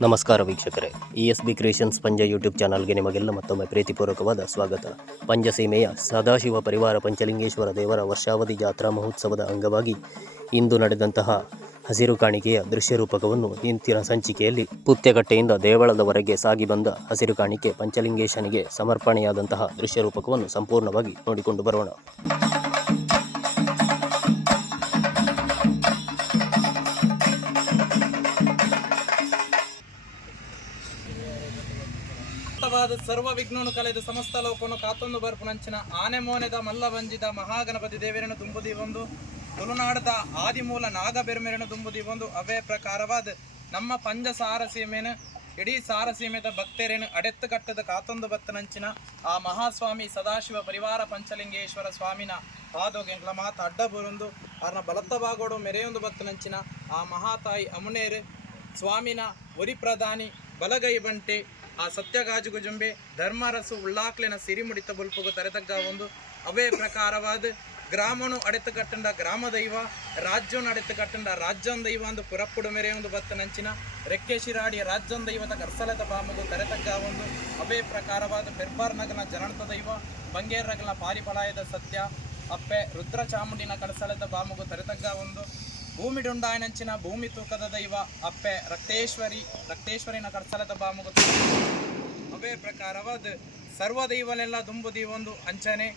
ನಮಸ್ಕಾರ ವೀಕ್ಷಕರೇ. E S B creations Panja YouTube ಚಾನಲ್ಗೆ ನಿಮಗೆಲ್ಲ ಮತ್ತೊಮ್ಮೆ ಪ್ರೀತಿಪೂರ್ವಕವಾದ ಸ್ವಾಗತ. ಪಂಜಸೀಮೆಯ ಸದಾಶಿವ ಪರಿವಾರ ಪಂಚಲಿಂಗೇಶ್ವರ ದೇವರ ವರ್ಷಾವಧಿ ಜಾತ್ರಾ ಮಹೋತ್ಸವದ ಅಂಗವಾಗಿ ಇಂದು ನಡೆದಂತಹ ಹಸಿರು ಕಾಣಿಕೆಯ ದೃಶ್ಯ ರೂಪಕವನ್ನು ಇಂತಿನ ಸಂಚಿಕೆಯಲ್ಲಿ ಪುತ್ಯಗಟ್ಟೆಯಿಂದ ದೇವಳದವರೆಗೆ ಸಾಗಿ ಬಂದ ಹಸಿರು ಕಾಣಿಕೆ ಪಂಚಲಿಂಗೇಶನಿಗೆ ಸಮರ್ಪಣೆಯಾದಂತಹ ದೃಶ್ಯ ರೂಪಕವನ್ನು ಸಂಪೂರ್ಣವಾಗಿ ನೋಡಿಕೊಂಡು ಬರೋಣ. ವಾದ ಸರ್ವ ವಿಘ್ನನು ಕಲೆದು ಸಮಸ್ತ ಲೋಕನು ಕಾತೊಂದು ಬರ್ಪುನಂಚಿನ ಆನೆ ಮೋನೆದ ಮಲ್ಲ ಬಂಜಿದ ಮಹಾಗಣಪತಿ ದೇವರನ್ನು ತುಂಬುದಿ ಒಂದು ತುಳುನಾಡದ ಆದಿಮೂಲ ನಾಗ ಬೆರ್ಮೆರನ್ನು ತುಂಬುದಿ ಒಂದು ಅವೇ ಪ್ರಕಾರವಾದ ನಮ್ಮ ಪಂಜ ಸಾರಸೀಮೆನ ಇಡೀ ಸಾರಸೀಮೆದ ಭಕ್ತರೇನು ಅಡೆತ್ತು ಕಟ್ಟದ ಕಾತೊಂದು ಬತ್ತನಂಚಿನ ಆ ಮಹಾಸ್ವಾಮಿ ಸದಾಶಿವ ಪರಿವಾರ ಪಂಚಲಿಂಗೇಶ್ವರ ಸ್ವಾಮಿನ ಪಾದೋಗೆಂಗ್ಲ ಮಾತ ಅಡ್ಡ ಬರುಂದು, ಅರ್ನ ಬಲತ್ತ ಬಾಗೋಡು ಮೆರೆಯೊಂದು ಬತ್ತನಂಚಿನ ಆ ಮಹಾತಾಯಿ ಅಮುನೇರು, ಸ್ವಾಮಿನ ಒರಿ ಪ್ರಧಾನಿ ಬಲಗೈ ಬಂಟೆ ಆ ಸತ್ಯಗಾಜು ಗುಜುಂಬೆ ಧರ್ಮರಸು ಉಳ್ಳಾಕ್ಲಿನ ಸಿರಿಮುಡಿತ ಬುಲ್ಪುಗು ತರೆತಗ್ಗ ಒಂದು ಅವೇ ಪ್ರಕಾರವಾದ ಗ್ರಾಮನು ಅಡೆತು ಕಟ್ಟಂಡ ಗ್ರಾಮ ದೈವ ರಾಜ್ಯವನ್ನು ಅಡೆತು ಕಟ್ಟಂಡ ರಾಜ್ಯನ್ ದೈವ ಅಂದು ಪುರಪ್ಪುಡು ಮೆರೆಯೊಂದು ಬತ್ತ ನಂಚಿನ ರೆಕ್ಕೆ ಶಿರಾಡಿಯ ರಾಜ್ಯನ್ ದೈವದ ಕರ್ಸಲದ ಬಾಮಗು ತರೆತಗ್ಗ ಒಂದು ಅವೇ ಪ್ರಕಾರವಾದ ಪೆರ್ಬಾರ್ ನಗನ ಜನಣತ ದೈವ, ಬಂಗೇರ್ ನಗನ ಪಾರಿಪಳಾಯದ ಸತ್ಯ, ಅಪ್ಪೆ ರುದ್ರ ಚಾಮುಂಡಿನ ಕಳಸಲದ ಬಾಮಗು ತರೆತಗ್ಗ ಒಂದು ಭೂಮಿ ಡುಂಡಾಯನಂಚಿನ ಭೂಮಿ ತೂಕದ ದೈವ ಅಪ್ಪೆ ರಕ್ತೇಶ್ವರಿ ರಕ್ತೇಶ್ವರಿನ ಕರ್ಸಲದ ಬಾಮುಗ ಅವೇ ಪ್ರಕಾರವಾದ ಸರ್ವ ದೈವಲೆಲ್ಲ ದುಂಬುದಿ ಒಂದು ಅಂಚನೆ,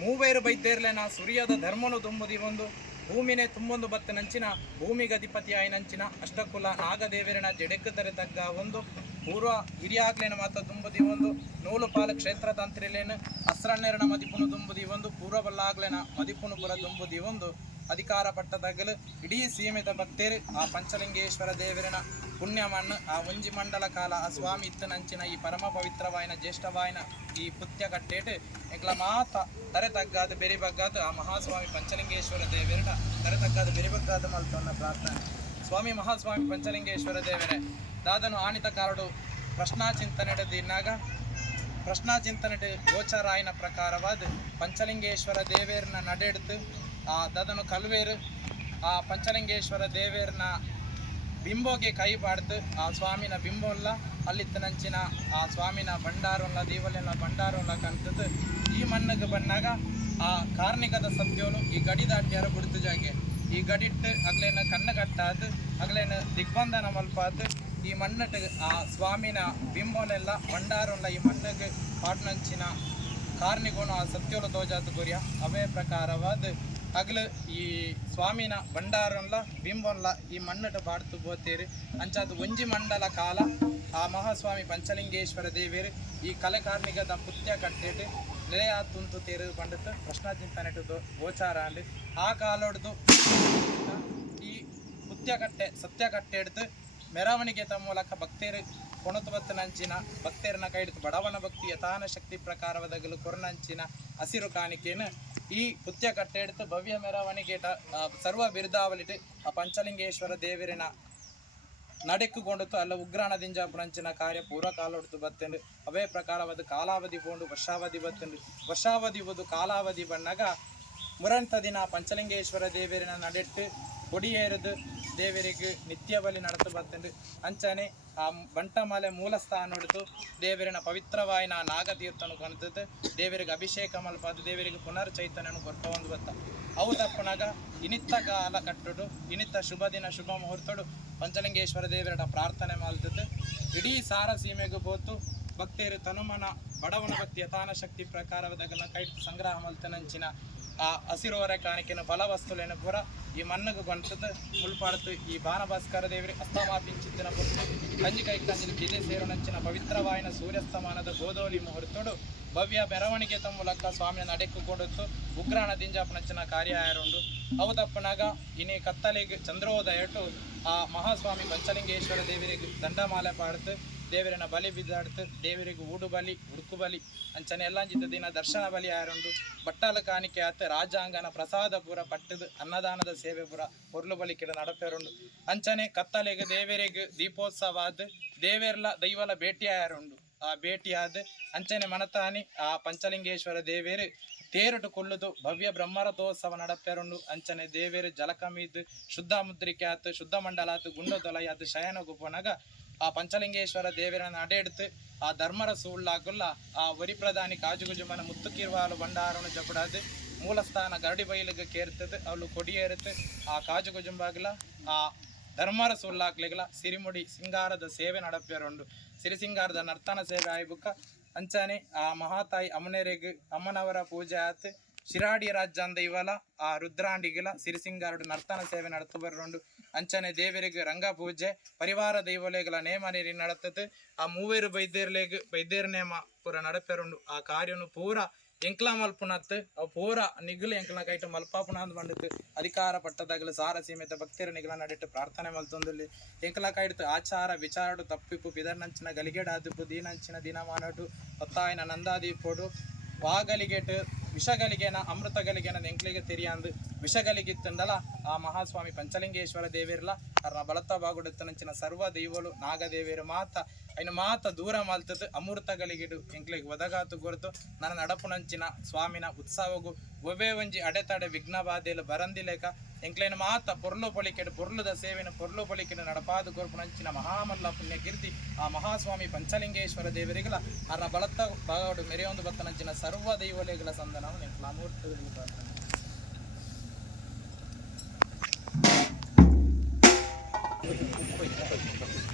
ಮೂವೇರು ಬೈದ್ದೇರ್ಲೆನ ಸುರಿಯದ ಧರ್ಮನು ದುಂಬುದಿ ಒಂದು, ಭೂಮಿನೆ ತುಂಬೊಂದು ಬತ್ತ ನಂಚಿನ ಭೂಮಿ ಗಧಿಪತಿ ಆಯ್ನಂಚಿನ ಅಷ್ಟಕುಲ ನಾಗದೇವರಿನ ಜಡೆಕ್ಕ ತರೆತಗ್ಗ ಒಂದು, ಪೂರ್ವ ಹಿರಿಯಾಗ್ಲೇನ ಮಾತ ದುಂಬುದಿ ಒಂದು ನೂಲು ಪಾಲ ಕ್ಷೇತ್ರ ತಂತ್ರಿಲೇನು ಅಸ್ರಣ್ಣೆರನ ಮದಿಪುನು ದುಂಬುದಿ ಒಂದು, ಪೂರ್ವ ಬಲ್ಲಾಗ್ಲೇನ ಮದಿಪುನು ಪುರ ದುಂಬುದಿ ಒಂದು. ಅಧಿಕಾರ ಪಟ್ಟದಾಗಲು ಇಡೀ ಸೀಮಿತ ಭಕ್ತರು ಆ ಪಂಚಲಿಂಗೇಶ್ವರ ದೇವರಿನ ಪುಣ್ಯ ಮಣ್ಣು ಆ ಒಂಜಿ ಮಂಡಲ ಕಾಲ, ಆ ಸ್ವಾಮಿ ಇತ್ತನಂಚಿನ ಈ ಪರಮ ಪವಿತ್ರವಾಯಿನ ಜ್ಯೇಷ್ಠವಾಯಿನ ಈ ಪುತ್ಯ ಕಟ್ಟೇಟು ಎಗ್ಲ ಮಾತ ತರೆ ತಗ್ಗಾದ ಬೆರಿ ಬಗ್ಗಾದ ಆ ಮಹಾಸ್ವಾಮಿ ಪಂಚಲಿಂಗೇಶ್ವರ ದೇವರಿನ ತರೆ ತಗ್ಗಾದ ಬೆರಿ ಬಗ್ಗಾದ ಮಲ್ತನ್ನ ಪ್ರಾರ್ಥನೆ. ಸ್ವಾಮಿ ಮಹಾಸ್ವಾಮಿ ಪಂಚಲಿಂಗೇಶ್ವರ ದೇವರೇ, ದಾದನು ಆಣಿತ ಕಾರಡು ಪ್ರಶ್ನಾ ಚಿಂತನೆ ದಿನಾಗ ಪ್ರಶ್ನಾ ಚಿಂತನೆ ಗೋಚಾರ ಆಯ್ನ ಪ್ರಕಾರವಾದ ಪಂಚಲಿಂಗೇಶ್ವರ ದೇವೇರನ್ನ ನಡೆಡ್ತು ದದನು ಕಲ್ವೇರು, ಆ, ಪಂಚಲಿಂಗೇಶ್ವರ ದೇವೇರ್ನ ಬಿಂಬೋಗೆ ಕೈ ಬಾಡ್ದು, ಆ ಸ್ವಾಮಿನ ಬಿಂಬೋಲ್ಲ, ಅಲ್ಲಿತ್ತನಂಚಿನ ಆ ಸ್ವಾಮಿನ ಭಂಡಾರಲ್ಲ ದೀವಲೆಲ್ಲ ಭಂಡಾರಲ್ಲ ಕಂತದ್ದು ಈ ಮಣ್ಣಿಗೆ ಬಂದಾಗ ಆ ಕಾರ್ಣಿಕದ ಸತ್ಯೋಲು ಈ ಗಡಿ ದಾಟ್ಯಾರ ಬಿಡ್ತು ಜಾಗೆ ಈ ಗಡಿಟ್ಟು ಅಗ್ಲೇನ ಕಣ್ಣಗಟ್ಟಾದ ಅಗ್ಲೇನ ದಿಗ್ಬಂಧನ ಮಲ್ಪಾದ ಈ ಮಣ್ಣಟ್ಟು ಆ ಸ್ವಾಮಿನ ಬಿಂಬೋನೆಲ್ಲ ಭಂಡಾರಲ್ಲ ಈ ಮಣ್ಣಿಗೆ ಪಾಟ್ನಂಚಿನ ಕಾರ್ನಿಗೋಣ ಆ ಸತ್ಯೋಲು ತೋಜಾತು ಗುರಿಯ. ಅವೇ ಪ್ರಕಾರವಾದ ಹಗಲು ಈ ಸ್ವಾಮಿನ ಭಂಡಾರನ್ಲ ಬಿಂಬಲ್ಲ ಈ ಮಣ್ಣಟ ಬಾಡ್ತು ಬೋತೇರಿ. ಅಂಚಾದ ಒಂಜಿ ಮಂಡಲ ಕಾಲ, ಆ ಮಹಾಸ್ವಾಮಿ ಪಂಚಲಿಂಗೇಶ್ವರ ದೇವಿಯರು ಈ ಕಲೆ ಕಾರ್ಮಿಕದ ಪುತ್ಯ ಕಟ್ಟೇಟ್ ನೆಲೆಯ ತುಂತು ತೇರು ಬಂಡತ್ತು ಪ್ರಶ್ನಾ ಚಿಂತನೆಟು ಗೋಚಾರ ಅಲ್ಲಿ. ಆ ಕಾಲೊಡ್ದು ಈ ಪುತ್ಯ ಕಟ್ಟೆ ಸತ್ಯ ಕಟ್ಟೆ ಹಿಡ್ದು ಮೆರವಣಿಗೆ ಮೂಲಕ ಭಕ್ತೇರು ಕೊಣತು ಬತ್ತ ನಂಚಿನ ಭಕ್ತೇರನ್ನ ಕೈ ಹಿಡಿದು ಬಡವನ ಭಕ್ತಿ ಯಥಾನ ಶಕ್ತಿ ಪ್ರಕಾರವದಗಲು ಕೊರನಂಚಿನ ಹಸಿರು ಕಾಣಿಕೆಯನ್ನು ಈ ಕಟ್ಟೆ ಹಿಡಿದು ಭವ್ಯ ಮೆರವಣಿಗೆ ಸರ್ವ ಬಿರುದಾವಲಿಟ್ಟು ಆ ಪಂಚಲಿಂಗೇಶ್ವರ ದೇವರಿನ ನಡೆಕ್ಕುಗೊಂಡಿತು ಅಲ್ಲ ಉಗ್ರಾಣದಿಂದ ಪ್ರಂಚಿನ ಕಾರ್ಯ ಪೂರ್ವ ಕಾಲ ಹೊಡ್ತು ಬತ್ತಂಡು ಅವೇ ಪ್ರಕಾರವಾದ ಕಾಲಾವಧಿ ಪೋಂಡು ವರ್ಷಾವಧಿ ಬತ್ತಂಡು ವರ್ಷಾವಧಿ ಬದು ಕಾಲಾವಧಿ ಬಣ್ಣಗ ಮುರಂತ ದಿನ ಪಂಚಲಿಂಗೇಶ್ವರ ದೇವರಿನ ನಡೆಟ್ಟು ನಿತ್ಯ ಬಲಿ ನಡೆತು ಬತ್ತಂಡು ಅಂಚನೆ ಆ ಬಂಟಮಾಲೆ ಮೂಲ ಸ್ಥಾನ ಹೊಡೆದು ದೇವರಿನ ಪವಿತ್ರವಾಯಿನ ನಾಗತೀರ್ಥನು ಕಂತದ್ದು ದೇವರಿಗೆ ಅಭಿಷೇಕ ಮಲ್ಪಾದು ದೇವರಿಗೆ ಪುನರ್ ಚೈತನ್ಯನು ಒಂದು ಬತ್ತ ಅವು ತಪ್ಪನಾಗ ಇನಿತ್ತ ಕಾಲ ಕಟ್ಟುಡು ಇನಿತ್ತ ಶುಭ ದಿನ ಶುಭ ಮುಹೂರ್ತಡು ಪಂಚಲಿಂಗೇಶ್ವರ ದೇವರ ಪ್ರಾರ್ಥನೆ ಮಾಡ್ತದ್ದು ಇಡೀ ಸಾರ ಸೀಮೆಗೂ ಹೋತು ಭಕ್ತಿಯರು ತನುಮನ ಬಡವನ ಭಕ್ತಿ ಯಥಾನ ಶಕ್ತಿ ಕೈ ಸಂಗ್ರಹ ಮಲ್ತನಂಚಿನ ಆ ಹಸಿರುವರೆ ಕಾಣಿಕೆನ ಫಲವಸ್ತುಲೇನ ಪೂರ ಈ ಮಣ್ಣಗ ಗೊಂಟದ ಮುಳ್ಪಾಡ್ತು ಈ ಬಾನಭಾಸ್ಕರ ದೇವರಿ, ಅಸ್ತಮಾಪಿಂಚಿತ್ತಿನ ಪುಟ್ಟು ಕಂಜಿ ಕೈ ಕಂಜಿನ ಬಿದೆ ಸೇರುನಂಚಿನ ಪವಿತ್ರವಾಯಿನ ಸೂರ್ಯಸ್ತಮಾನದ ಗೋಧೋಲಿ ಮುಹೂರ್ತೋಡು. ಭವ್ಯ ಮೆರವಣಿಗೆ ಮೂಲಕ ಸ್ವಾಮಿಯ ಕೊಡುತ್ತು. ಉಗ್ರಾಣ ದಿಂಜಾಪನಂಚಿನ ಕಾರ್ಯ ಆಯರುಂಡು ಅವು ತಪ್ಪನಾಗ ಇನಿ ಕತ್ತಲಿಗೆ ಆ ಮಹಾಸ್ವಾಮಿ ಪಂಚಲಿಂಗೇಶ್ವರ ದೇವರಿಗೆ ದಂಡಮಾಲೆ ಪಾಡ್ತು. ದೇವರನ್ನ ಬಲಿ ಬಿದ್ದಾಡ್ತು, ದೇವರಿಗೆ ಊಡು ಬಲಿ ಉಡುಕು ಬಲಿ, ಅಂಚನೆ ಎಲ್ಲಂಜಿದ್ದ ದಿನ ದರ್ಶನ ಬಲಿ ಆಯರುಂಡು ಬಟ್ಟಲ ಕಾಣಿಕೆ ಆತ ರಾಜಾಂಗನ ಪ್ರಸಾದ ಪುರ ಪಟ್ಟದ ಅನ್ನದಾನದ ಸೇವೆ ಪುರ ಹೊರಲು ಬಲಿ ಕಿಡ ನಡಪೆರುಂಡು ಅಂಚನೆ ಕತ್ತಲೆಗೆ ದೇವರಿಗೆ ದೀಪೋತ್ಸವ ಆದ ದೇವೇರ್ಲ ದೈವಲ ಭೇಟಿ ಆಯರುಂಡು ಆ ಭೇಟಿಯಾದ ಅಂಚನೆ ಮನತಾನಿ ಆ ಪಂಚಲಿಂಗೇಶ್ವರ ದೇವೇರು ತೇರುಟು ಕೊಳ್ಳುದು ಭವ್ಯ ಬ್ರಹ್ಮರಥೋತ್ಸವ ನಡಪೆರುಂಡು ಅಂಚನೆ ದೇವೇರು ಜಲಕಮೀದ್ ಶುದ್ಧ ಮುದ್ರಿಕೆ ಆತು, ಶುದ್ಧ ಮಂಡಲ ಆತು, ಗುಂಡ ತೊಲೈ ಆತು, ಶಯನ ಗುಪ್ಪನಗ ಆ ಪಂಚಲಿಂಗೇಶ್ವರ ದೇವರನ್ನು ನಡೆಡ್ತು ಆ ಧರ್ಮರ ಸೂಳ್ಳಾಗುಲ್ಲ, ಆ ವರಿ ಪ್ರಧಾನಿ ಕಾಜುಗುಜುಮನ ಮುತ್ತುಕಿರ್ವಾಲು ಭಂಡಾರನು ಜಪಡಾದು, ಮೂಲಸ್ಥಾನ ಗರಡಿ ಬೈಲಿಗೆ ಕೇರ್ತದೆ ಅವಳು ಕೊಡಿಯೇರುತ್ತೆ ಆ ಕಾಜುಗುಜುಂಬಾಗಲ ಆ ಧರ್ಮರ ಸುಳ್ಳಾಗ್ಲಿಗಲ ಸಿರಿಮುಡಿ ಸಿಂಗಾರದ ಸೇವೆ ನಡಪ್ಯರುಂಡು. ಸಿರಿ ಸಿಂಗಾರದ ನರ್ತನ ಸೇವೆ ಆಯ್ಬುಕ್ಕ ಅಂಚಾನೆ, ಆ ಮಹಾತಾಯಿ ಅಮ್ಮನೆರೆಗ್, ಅಮ್ಮನವರ ಪೂಜೆ ಆತು ಶಿರಾಡಿ ರಾಜ್ಯ ಅಂದ ಇವಲ ಆ ರುದ್ರಾಂಡಿಗಿಲ ಸಿರಿಸಿಂಗಾರುಡು ನರ್ತನ ಸೇವೆ ನಡತು ಬರುಂಡು. ಅಂಚನೆ ದೇವರಿಗೆ ರಂಗ ಪೂಜೆ ಪರಿವಾರ ದೈವಲೆಗಳ ನೇಮ ನೀರಿ ನಡತದೆ. ಆ ಮೂವೇರು ಬೈದ್ಯರ್ಲೆಗ್ ವೈದ್ಯರ ನೇಮ ಪೂರ ನಡಪೆರುಂಡು. ಆ ಕಾರ್ಯನು ಪೂರ ಎಂಕ್ಲ ಮಲ್ಪುನತ್ ಅವು ಪೂರ ನಿಗ್ಲು ಎಂಕ್ಲ ಕೈಟ್ ಮಲ್ಪಾಪುನ ಅಂದ್ ಬಂದಿತ್ತು. ಅಧಿಕಾರ ಪಟ್ಟದಾಗಲು, ಸಾರ ಸೀಮಿತ ಭಕ್ತಿಯರ ನಿಗ್ಲ ನಡಿಟ್ಟು ಪ್ರಾರ್ಥನೆ ಮಲ್ತೊಂದಲ್ಲಿ. ಎಂಕ್ಲ ಕೈಟ್ ಆಚಾರ ವಿಚಾರಡು ತಪ್ಪಿಪ್ಪು ಪಿದರ್ನಂಚಿನ ಗಲಿಗೆಡಾದಿಪ್ಪು ದೀನಂಚಿನ ದಿನಮಾನಡು ಒತ್ತಾಯನ ನಂದಾದೀಪೋಡು. ವಾಗಲಿಗೆಟ್ ವಿಷಗಲಿಗೆನ ಅಮೃತಗಲಿಗೆನ ಎಂಕ್ಲಿಗೆ ತಿರಿಯಂದು. ವಿಷಗಲಿಗಿತ್ತಂದಲ ಆ ಮಹಾಸ್ವಾಮಿ ಪಂಚಲಿಂಗೇಶ್ವರ ದೇವಿರ್ಲ. ಅರ್ನ ಬಲತ ಬಾಗುಡುತ್ತನಂಚಿನ ಸರ್ವ ದೈವಲು ನಾಗದೇವಿಯರು ಮಾತ. ಅಯ್ನ ಮಾತ ದೂರ ಮಾಲ್ತದ್ದು ಅಮೃತಗಳಿಗಿಡು ಎಂಕ್ಲಿಗೆ ಒದಗಾತು ಗುರುತು. ನನ್ನ ನಡಪುನಂಚಿನ ಸ್ವಾಮಿನ ಉತ್ಸವಗು. ಒಬ್ಬೇ ಒಂಜಿ ಅಡೆತಡೆ ವಿಘ್ನ ಬಾಧೆಲು ಬರಂದಿಲೇಕ. ಎಂಕ್ಲೇನು ಮಾತ ಪೊರ್ಲು ಪೊಳಿಕೆಡು ಪೊರ್ಲುದ ಸೇವೆನ ಪೊರ್ಲು ಪೊಳಿಕೆಡು ನಡಪಾದು ಗುರುಪುನಂಚಿನ ಮಹಾಮಲ್ಲ ಪುಣ್ಯ ಕೀರ್ತಿ ಆ ಮಹಾಸ್ವಾಮಿ ಪಂಚಲಿಂಗೇಶ್ವರ ದೇವರಿಗಲ ಅರ್ನ ಬಳತ ಬಾಗೋಡು ಮೆರೆಯೊಂದು ಬತ್ತನಂಚಿನ ಸರ್ವ ದೈವಲೆಗಳ ಸಂದನವು ನೆಂಕ್ಲ ಅಮೂರ್ತಗಳಿಗೆ ಪ್ರಾರ್ಥನೆ ಶ್ರೀ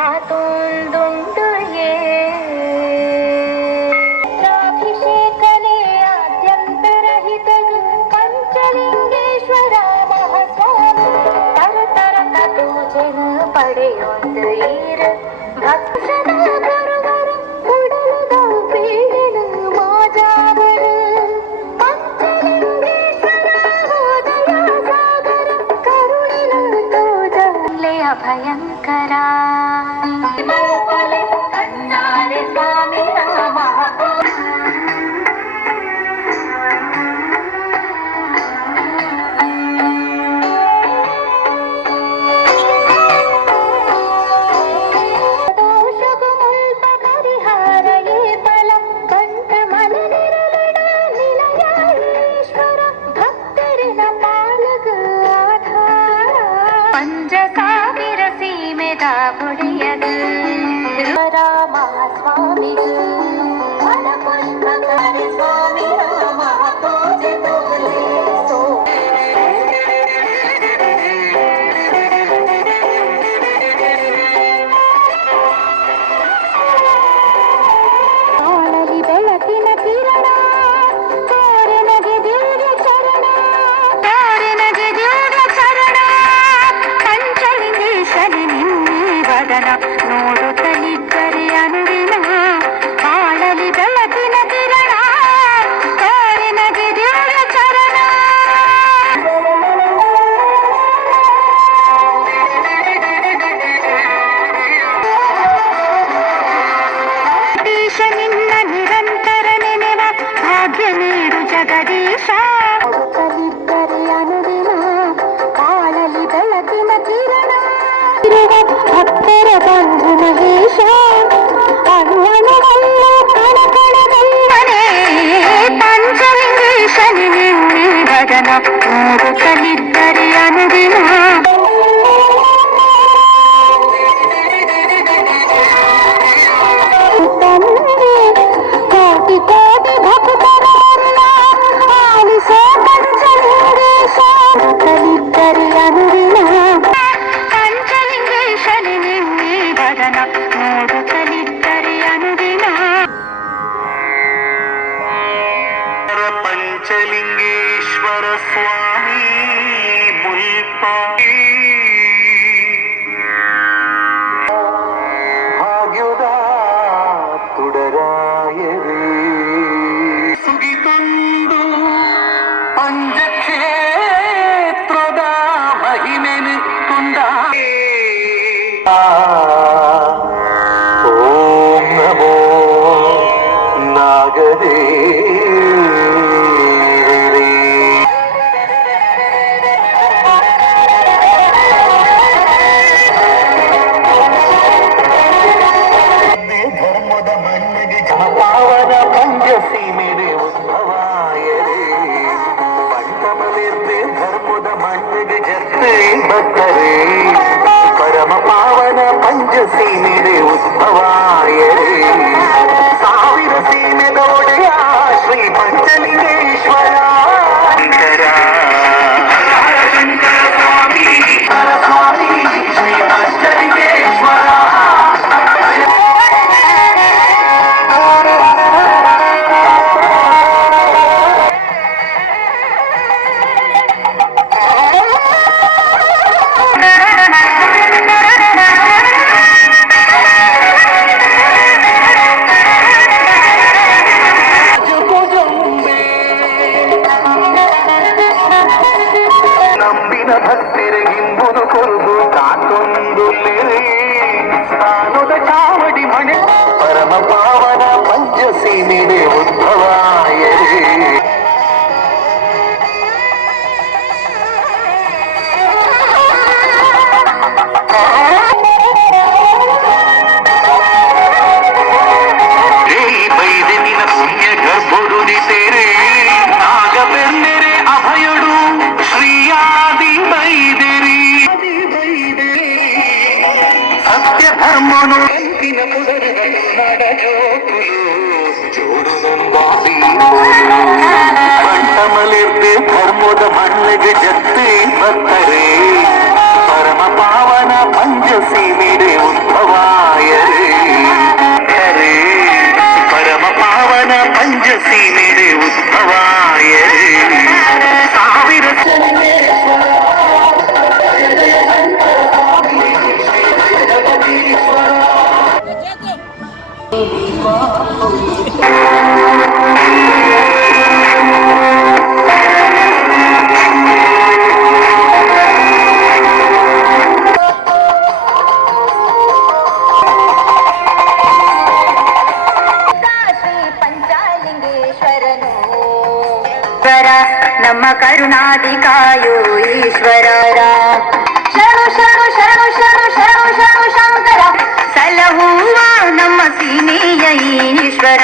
ये राखिषेखले आद्यन्तरहित पञ्चलिङ्गेश्वरामः परतरकटुजिः पडयोन्दीर्भ पंजसा विरसी में दाबुड़े ಜಗದೀಶ ಕಲಿದ್ದರೆ ಅನುದಿನ ಕಾಳಲಿ ಬೆಳಕಿನ ಕಿರಣ ಇರುವ ಭಕ್ತರ ಬಂಧು ಮಹೇಶ ಅಣ್ಣನವಲ್ಲ ಕಣಕಣಗಲ್ಲನೆ ಪಂಚಲಿಂಗೇಶನಿ ನಿನ್ನಿ ಭಜನ ನೋಡು ಕಲಿದ್ದರೆ ಅನುದಿನ തുടരായവേ ಕಮಲಿರ್ದೆ ಧರ್ಮದ ಮಣ್ಣಿಗೆ ಜತ್ತಿ ಬರ್ತಾರೆ ಈಶ್ವರ ನಮ್ಮ ಕರುಣಾಧಿಕಾಯೋ ಈಶ್ವರರ ಶರಣು ಶರಣು ಶರಣು ಶರಣು ಶರಣು ಶರಣು ಶಂಕರ ಸಲಹುವ ನಮ್ಮ ಸೀಮೆಯ ಈಶ್ವರ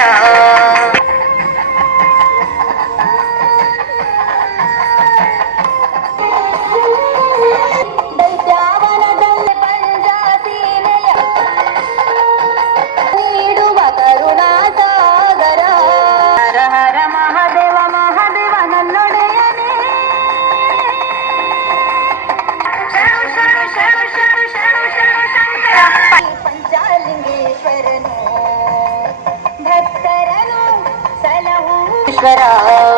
ಸಾಗರ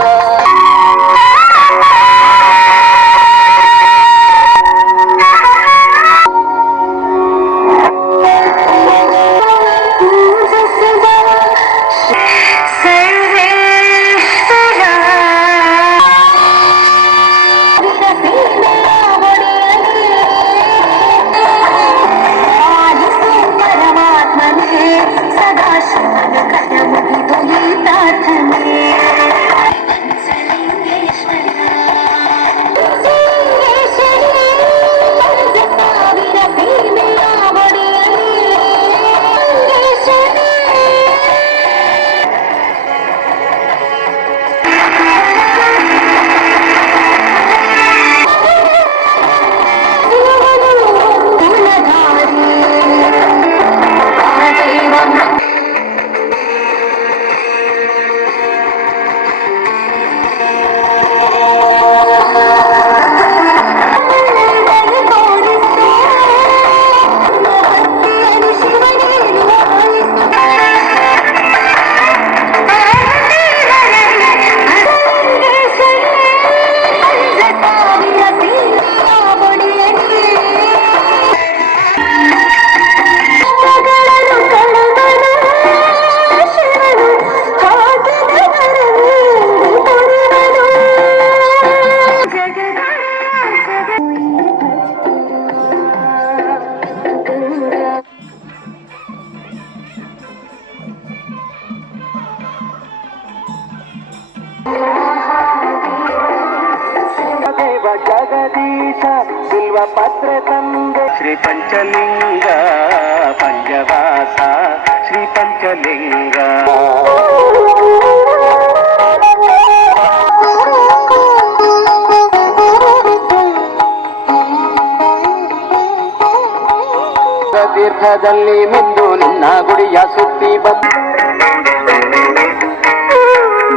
ತೀರ್ಥದಲ್ಲಿ ಮಿಂದು ನಿನ್ನ ಗುಡಿಯ ಸುತ್ತಿ ಬಂದ.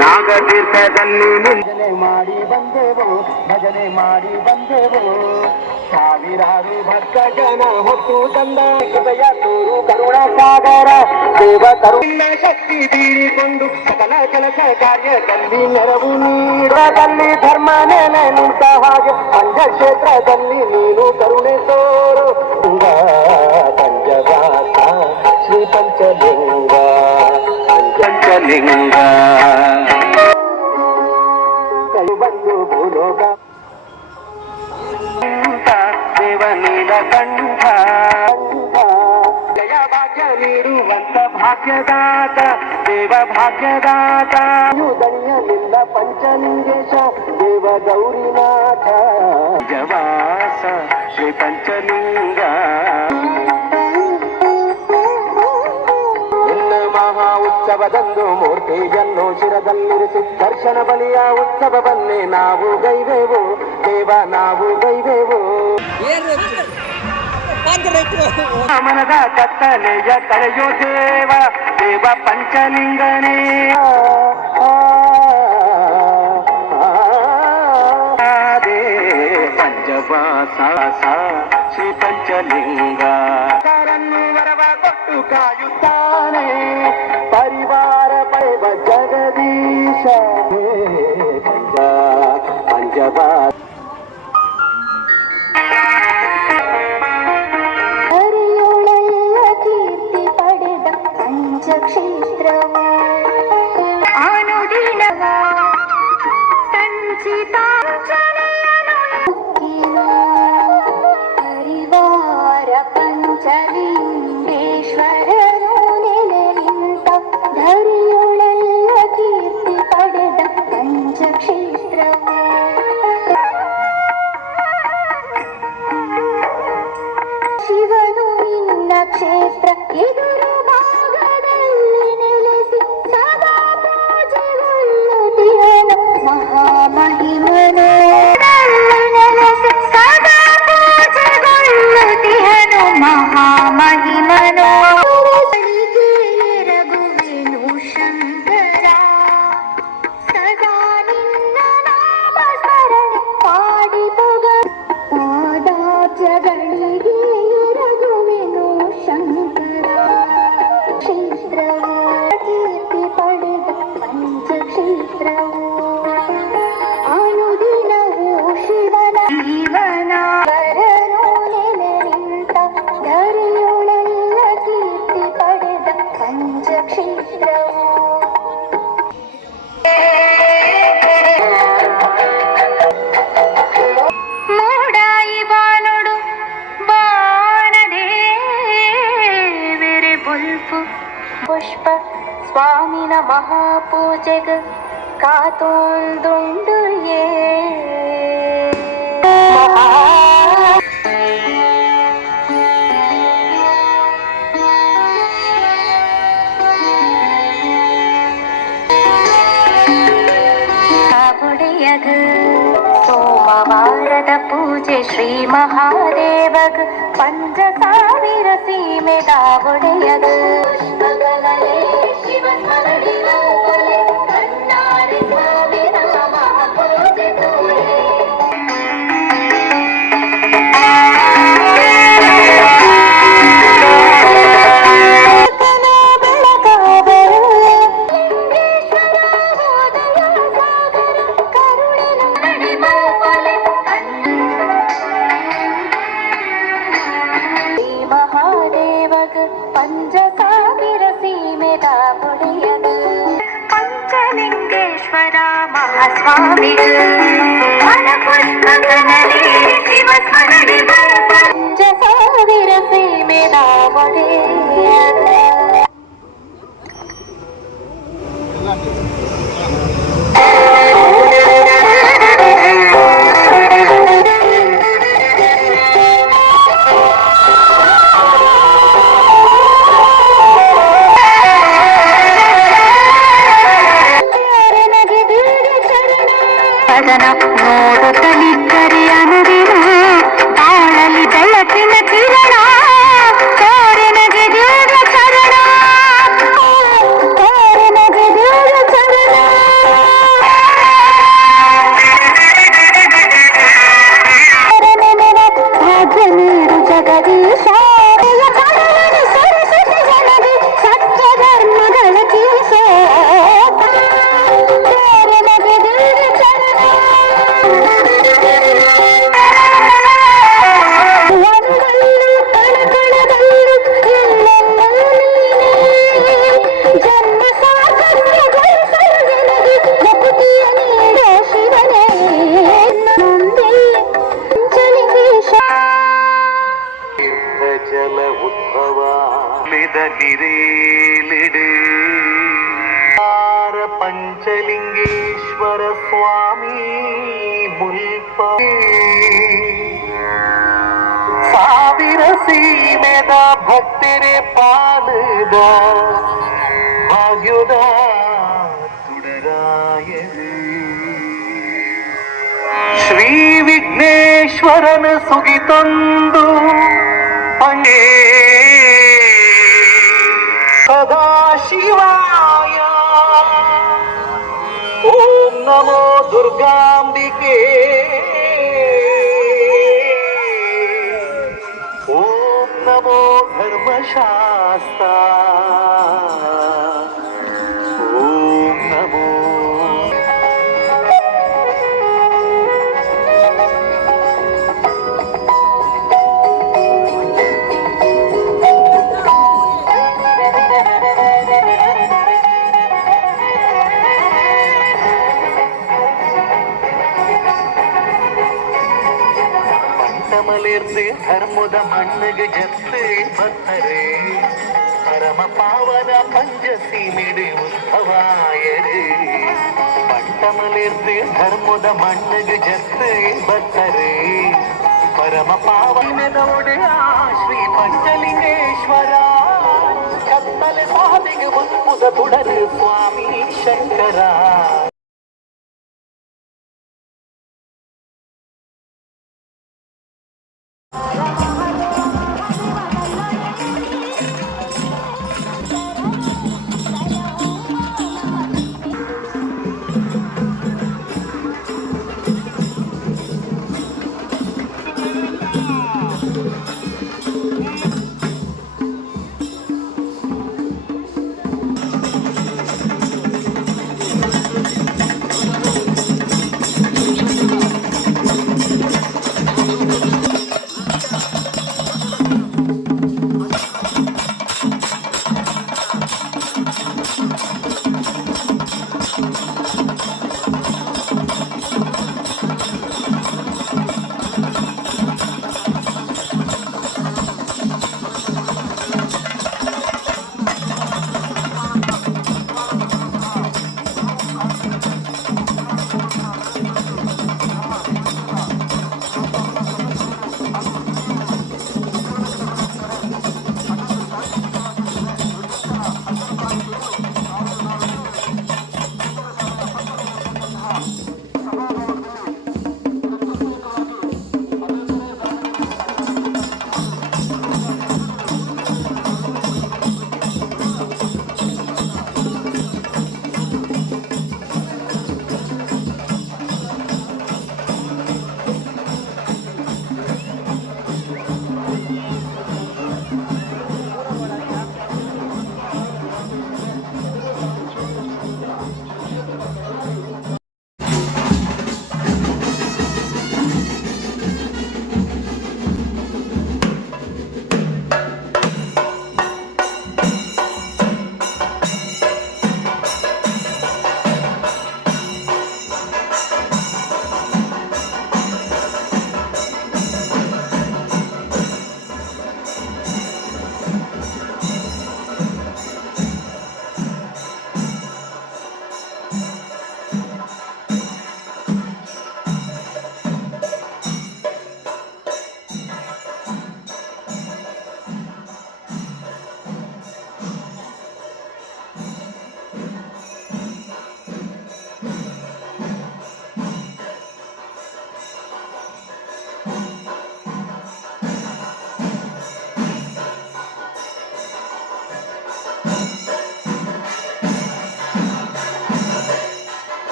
ನಾಗತೀರ್ಥದಲ್ಲಿ ಭಜನೆ ಮಾಡಿ ಬಂದೆವು, ಭಜನೆ ಮಾಡಿ ಬಂದೆವು. ಸಾವಿರಾರು ಭಕ್ತ ಜನ ಹೊತ್ತು ತಂದ ಹೃದಯ ತೂರು ಕರುಣ ಸಾಗರ ದೇವ ಕರುಣ ಶಕ್ತಿ ಬೀರಿಕೊಂಡು ಸಕಲ ಕೆಲಸ ಕಾರ್ಯದಲ್ಲಿ ನೆರವು ನೀಡದಲ್ಲಿ ಧರ್ಮ ನೆಲೆ ನಿಂತ ಹಾಗೆ ಪಂಚಕ್ಷೇತ್ರದಲ್ಲಿ ನೀನು ಕರುಣೆ ತೋರು. అంచలింగా అంచలింగా కలిబందు భూలోగా శివనీల కంఠ. జయ భాగ్య నీరువంత భాగ్యదాత దేవ భాగ్యదాత. యుదన్య నింద పంచలింగేశ దేవ గౌరీనాథ. జవాస శ్రీ పంచలింగా. ಉತ್ಸವದಂದು ಮೂರ್ತಿಯನ್ನು ಶಿರದಲ್ಲಿರಿಸಿ ದರ್ಶನ ಬಲಿಯ ಉತ್ಸವವನ್ನೇ ನಾವು ಗೈವೆವು ದೇವ ನಾವು ಗೈವೆವು ಮನದ ಕತ್ತಲೆಯ ಕಳೆಯೋ ದೇವ ದೇವ ಪಂಚಲಿಂಗನೇ ಆದೇ ಪಂಚವಾಸ ಶ್ರೀ ಪಂಚಲಿಂಗ ಕರನ್ನು పట్టు కాయుతానే పరివార పైవ జగదీశ అంజబా सोमभारत सोमवारदपूजे श्रीमहादेव पञ्चसाविरसीमे दावुणय না বলে नमो दुर्गाम्बिके। ॐ नमो धर्मशास्ता ಧರ್ಮದ ಮಣ್ಣಿಗೆ ಜತ್ತೆ ಬತ್ತರೆ ಪರಮ ಪಾವನ ಪಂಜಸಿ ಮಿಡಿ ಉತ್ಸವಾಯರೆ ಮಂಟಮಲಿರ್ದೆ ಧರ್ಮದ ಮಣ್ಣಿಗೆ ಜತ್ತೆ ಬತ್ತರೆ ಪರಮ ಪಾವನದೊಡೆಯ ಶ್ರೀ ಪಂಚಲಿಂಗೇಶ್ವರ ಕತ್ತಲೆ ಸಾದಿಗೆ ಮುನ್ಮುದ ತುಡರು ಸ್ವಾಮಿ ಶಂಕರ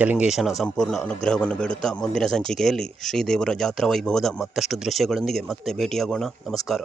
ಪಂಚಲಿಂಗೇಶನ ಸಂಪೂರ್ಣ ಅನುಗ್ರಹವನ್ನು ಬೇಡುತ್ತಾ ಮುಂದಿನ ಸಂಚಿಕೆಯಲ್ಲಿ ಶ್ರೀದೇವರ ಜಾತ್ರಾ ವೈಭವದ ಮತ್ತಷ್ಟು ದೃಶ್ಯಗಳೊಂದಿಗೆ ಮತ್ತೆ ಭೇಟಿಯಾಗೋಣ. ನಮಸ್ಕಾರ.